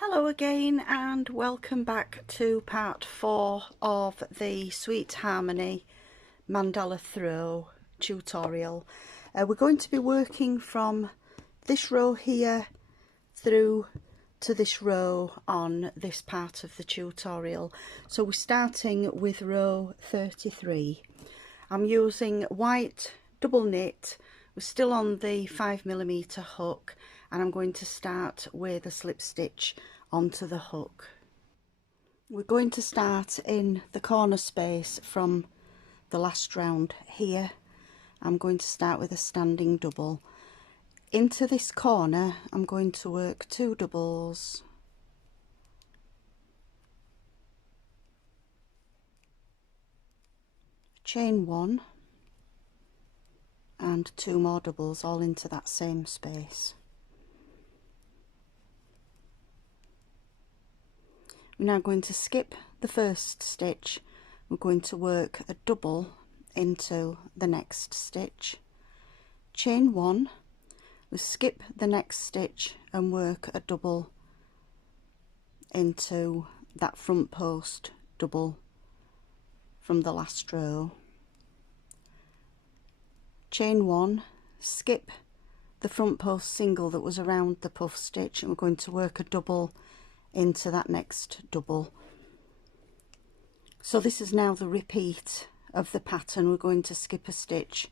Hello again and welcome back to part 4 of the Sweet Harmony Mandala Throw tutorial. We're going to be working from this row here through to this row on this part of the tutorial. So we're starting with row 33. I'm using white double knit. We're still on the 5mm hook, and I'm going to start with a slip stitch onto the hook. We're going to start in the corner space from the last round here. I'm going to start with a standing double. Into this corner I'm going to work 2 doubles, chain 1 and 2 more doubles, all into that same space. We're now going to skip the first stitch. We're going to work a double into the next stitch, chain 1, we skip the next stitch and work a double into that front post double from the last row, chain 1, skip the front post single that was around the puff stitch, and we're going to work a double into that next double. So this is now the repeat of the pattern. We're going to skip a stitch,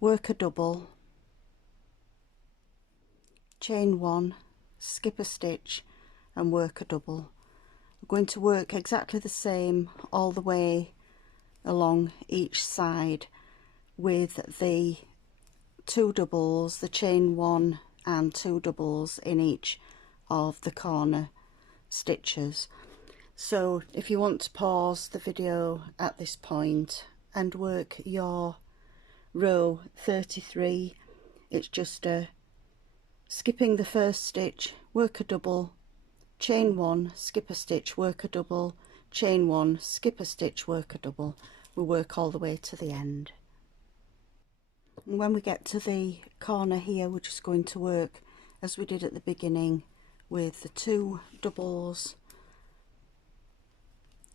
work a double, chain 1, skip a stitch and work a double. We're going to work exactly the same all the way along each side with the 2 doubles, the chain 1 and 2 doubles in each of the corner stitches. So if you want to pause the video at this point and work your row 33, it's just skipping the first stitch, work a double, chain 1, skip a stitch, work a double, chain 1, skip a stitch, work a double. We work all the way to the end. And when we get to the corner here, we're just going to work as we did at the beginning with the 2 doubles,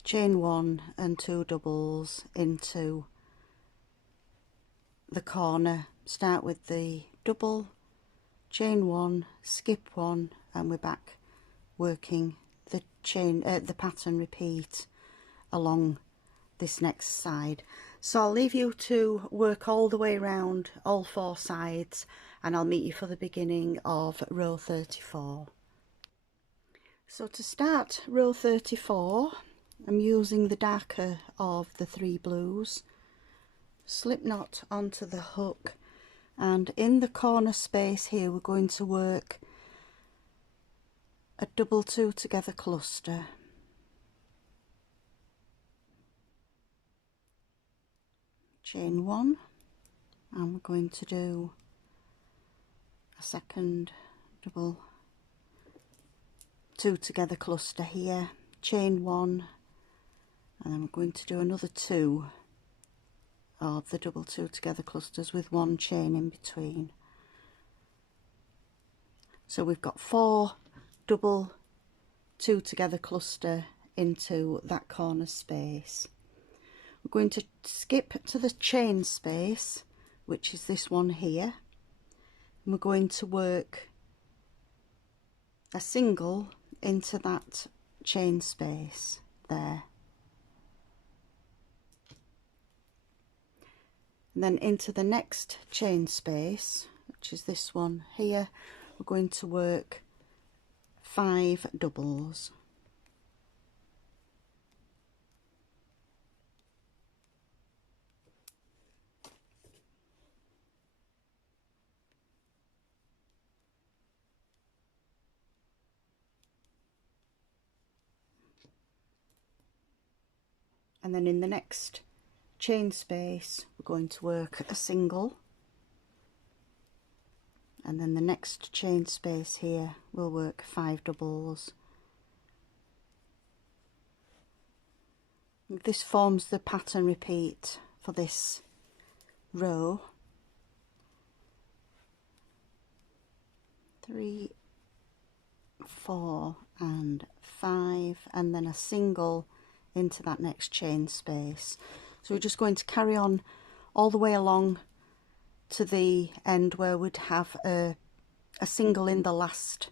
chain 1 and 2 doubles into the corner. Start with the double, chain 1, skip 1, and we're back working the the pattern repeat along this next side. So I'll leave you to work all the way around all 4 sides, and I'll meet you for the beginning of row 34. So to start row 34, I'm using the darker of the 3 blues, slip knot onto the hook, and in the corner space here we're going to work a double 2 together cluster, chain 1, and we're going to do a second double 2 together cluster here, chain 1, and then we're going to do another 2 of the double 2 together clusters with 1 chain in between. So we've got 4 double 2 together cluster into that corner space. We're going to skip to the chain space, which is this one here, and we're going to work a single into that chain space there, and then into the next chain space, which is this one here, we're going to work 5 doubles. And then in the next chain space we're going to work a single, and then the next chain space here we'll work 5 doubles. This forms the pattern repeat for this row. 3, 4 and 5, and then a single into that next chain space. So we're just going to carry on all the way along to the end where we'd have a single in the last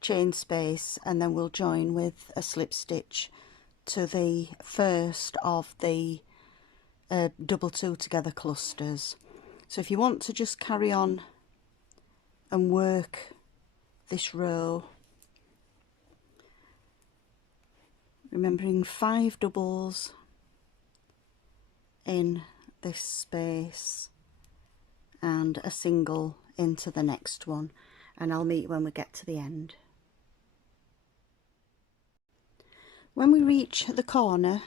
chain space, and then we'll join with a slip stitch to the first of the double two together clusters. So if you want to just carry on and work this row, remembering 5 doubles in this space and a single into the next one, and I'll meet you when we get to the end. When we reach the corner,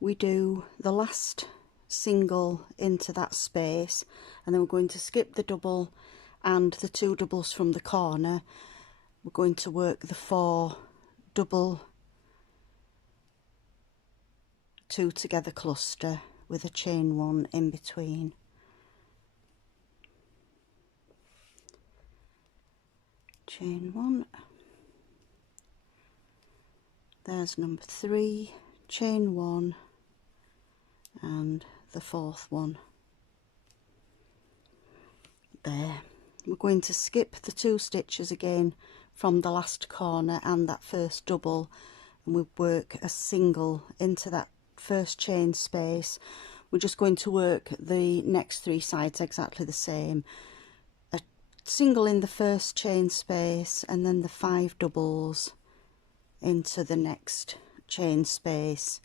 we do the last single into that space, and then we're going to skip the double and the 2 doubles from the corner. We're going to work the 4 double 2 together cluster with a chain 1 in between. Chain 1, there's number 3, chain 1, and the 4th one there. We're going to skip the 2 stitches again from the last corner and that first double, and we work a single into that first chain space. We're just going to work the next 3 sides exactly the same. A single in the first chain space, and then the 5 doubles into the next chain space.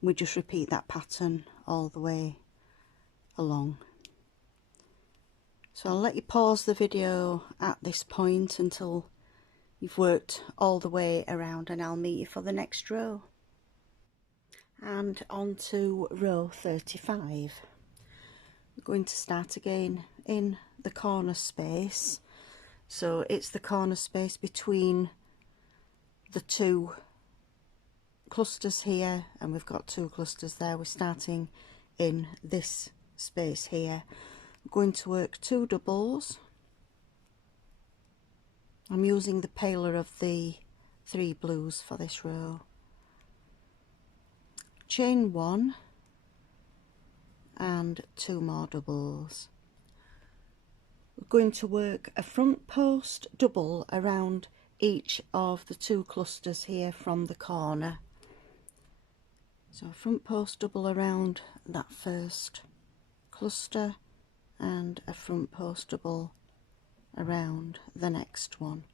We just repeat that pattern all the way along. So I'll let you pause the video at this point until you've worked all the way around, and I'll meet you for the next row. And on to row 35. We're going to start again in the corner space. So it's the corner space between the 2 clusters here, and we've got 2 clusters there. We're starting in this space here. We're going to work 2 doubles. I'm using the paler of the 3 blues for this row. Chain 1 and 2 more doubles. We're going to work a front post double around each of the 2 clusters here from the corner. So a front post double around that first cluster and a front post double around the next one.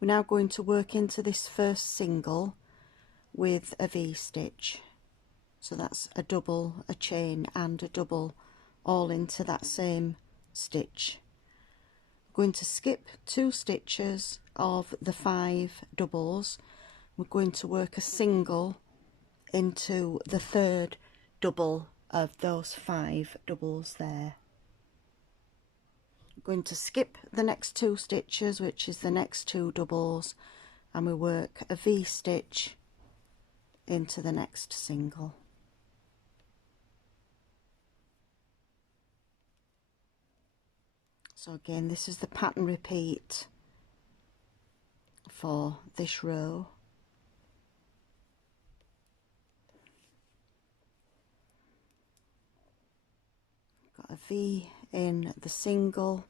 We're now going to work into this first single with a V-stitch. So that's a double, a chain and a double all into that same stitch. We're going to skip 2 stitches of the 5 doubles. We're going to work a single into the 3rd double of those 5 doubles there. We're going to skip the next 2 stitches, which is the next 2 doubles, and we work a V-stitch into the next single. So again, this is the pattern repeat for this row. Got a V in the single,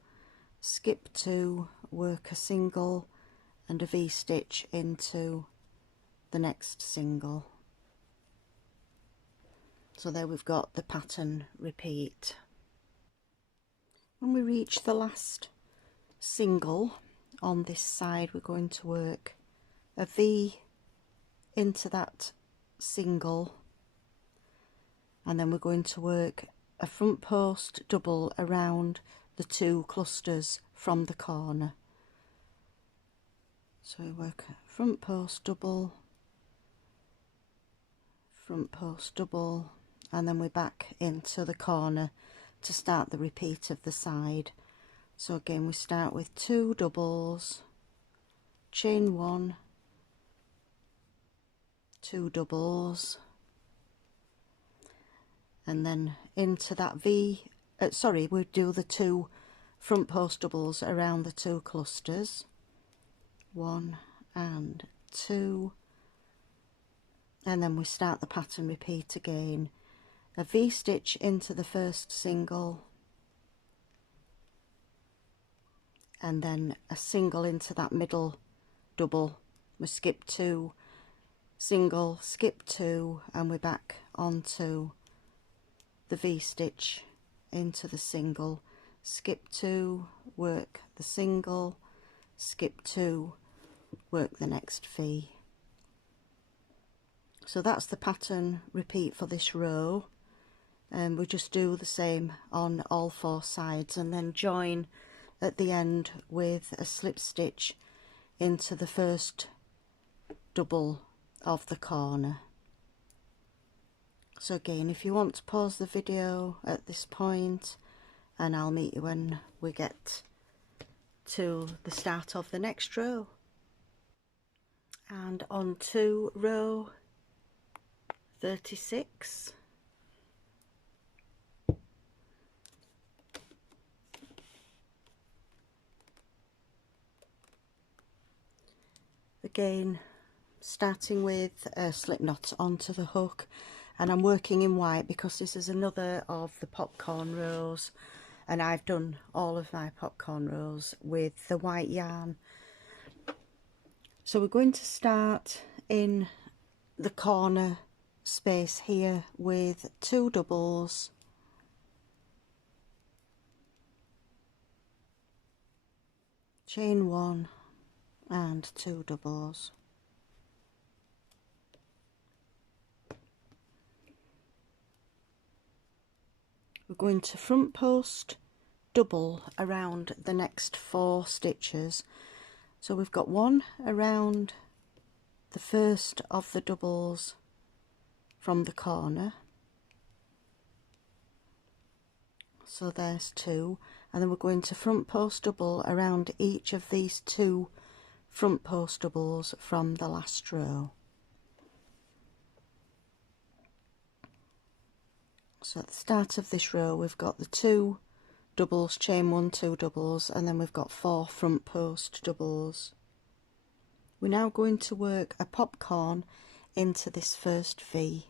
skip 2, work a single and a V-stitch into the next single. So there we've got the pattern repeat. When we reach the last single on this side, we're going to work a V into that single, and then we're going to work a front post double around the 2 clusters from the corner. So we work a front post double, front post double, and then we're back into the corner to start the repeat of the side. So again, we start with 2 doubles, chain 1, 2 doubles, and then into that V, we do the 2 front post doubles around the 2 clusters, 1 and 2, and then we start the pattern repeat again. A V-stitch into the first single, and then a single into that middle double. We skip 2, single, skip 2, and we're back onto the V-stitch into the single, skip 2, work the single, skip 2, work the next V. So that's the pattern repeat for this row, and we just do the same on all 4 sides, and then join at the end with a slip stitch into the first double of the corner. So again, if you want to pause the video at this point, and I'll meet you when we get to the start of the next row. And on to row 36. Again, starting with a slip knot onto the hook, and I'm working in white because this is another of the popcorn rows, and I've done all of my popcorn rows with the white yarn. So we're going to start in the corner space here with 2 doubles, chain 1 and 2 doubles. We're going to front post double around the next 4 stitches. So we've got 1 around the first of the doubles from the corner, so there's 2, and then we're going to front post double around each of these 2 front post doubles from the last row. So at the start of this row we've got the 2 doubles, chain 1, 2 doubles, and then we've got 4 front post doubles. We're now going to work a popcorn into this first V.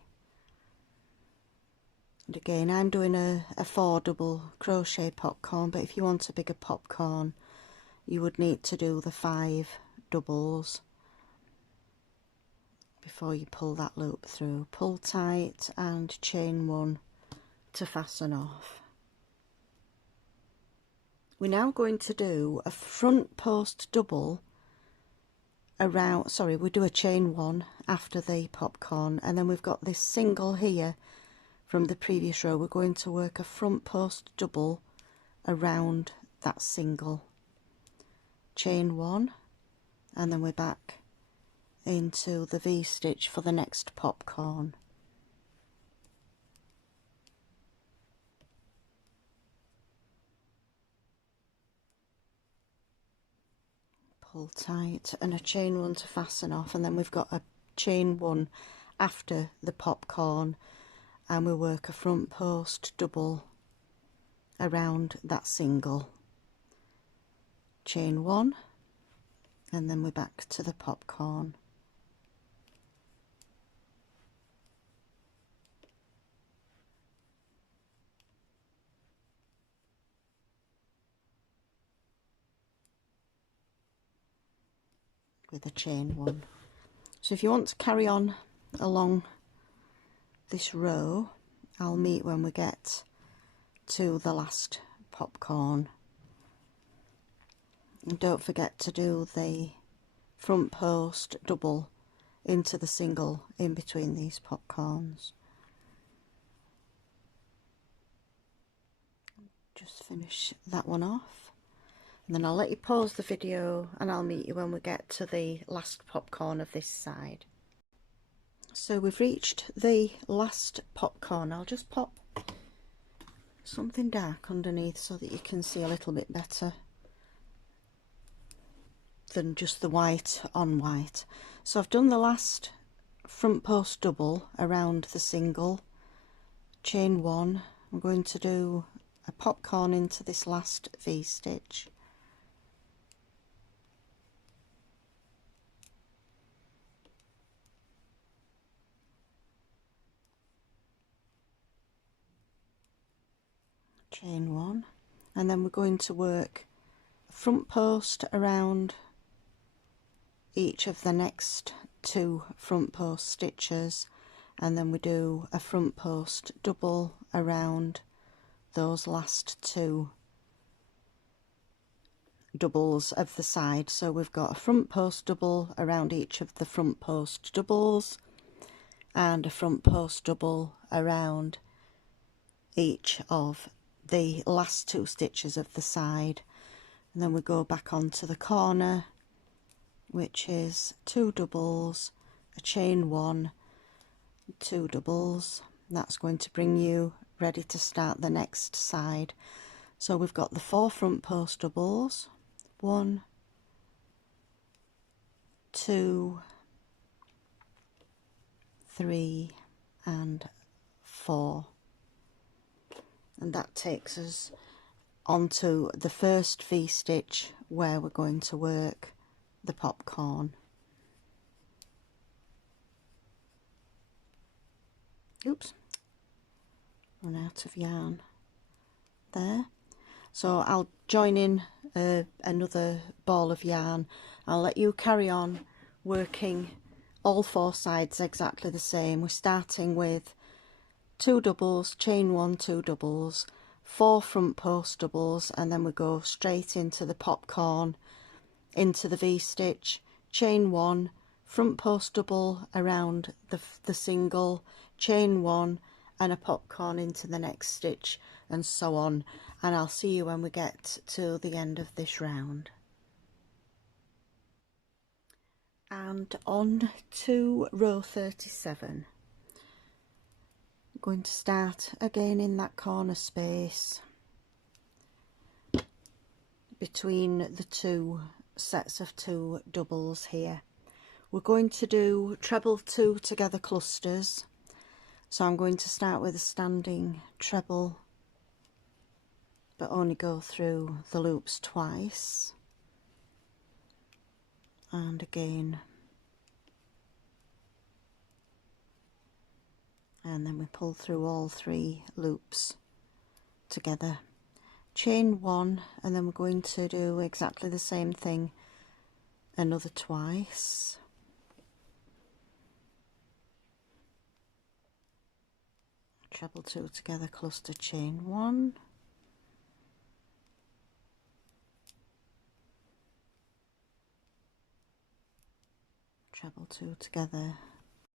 And again, I'm doing a 4 double crochet popcorn, but if you want a bigger popcorn you would need to do the 5 doubles before you pull that loop through. Pull tight and chain 1 to fasten off. We're now going to do a front post double around, sorry, we do a chain 1 after the popcorn, and then we've got this single here from the previous row. We're going to work a front post double around that single, chain 1, and then we're back into the V-stitch for the next popcorn. Pull tight and a chain 1 to fasten off, and then we've got a chain 1 after the popcorn, and we work a front post double around that single, chain 1, and then we're back to the popcorn. With a chain 1. So if you want to carry on along this row, I'll meet when we get to the last popcorn. And don't forget to do the front post double into the single in between these popcorns. Just finish that one off, and then I'll let you pause the video and I'll meet you when we get to the last popcorn of this side. So we've reached the last popcorn. I'll just pop something dark underneath so that you can see a little bit better than just the white on white. So I've done the last front post double around the single, chain 1. I'm going to do a popcorn into this last V-stitch, chain 1, and then we're going to work a front post around each of the next 2 front post stitches, and then we do a front post double around those last 2 doubles of the side. So we've got a front post double around each of the front post doubles and a front post double around each of the last 2 stitches of the side, and then we go back onto the corner, which is 2 doubles, a chain 1, 2 doubles. That's going to bring you ready to start the next side. So we've got the 4 front post doubles, 1, 2, 3 and 4, and that takes us onto the first V-stitch where we're going to work the popcorn. Oops, run out of yarn there. So I'll join in another ball of yarn. I'll let you carry on working all 4 sides exactly the same. We're starting with 2 doubles, chain 1, 2 doubles, 4 front post doubles, and then we go straight into the popcorn, into the V-stitch, chain 1, front post double around the single, chain 1 and a popcorn into the next stitch, and so on. And I'll see you when we get to the end of this round. And on to row 37. I'm going to start again in that corner space between the 2 sets of 2 doubles here. We're going to do treble 2 together clusters. So I'm going to start with a standing treble, but only go through the loops twice, and again, and then we pull through all 3 loops together, chain 1, and then we're going to do exactly the same thing another twice, treble 2 together cluster, chain 1, treble 2 together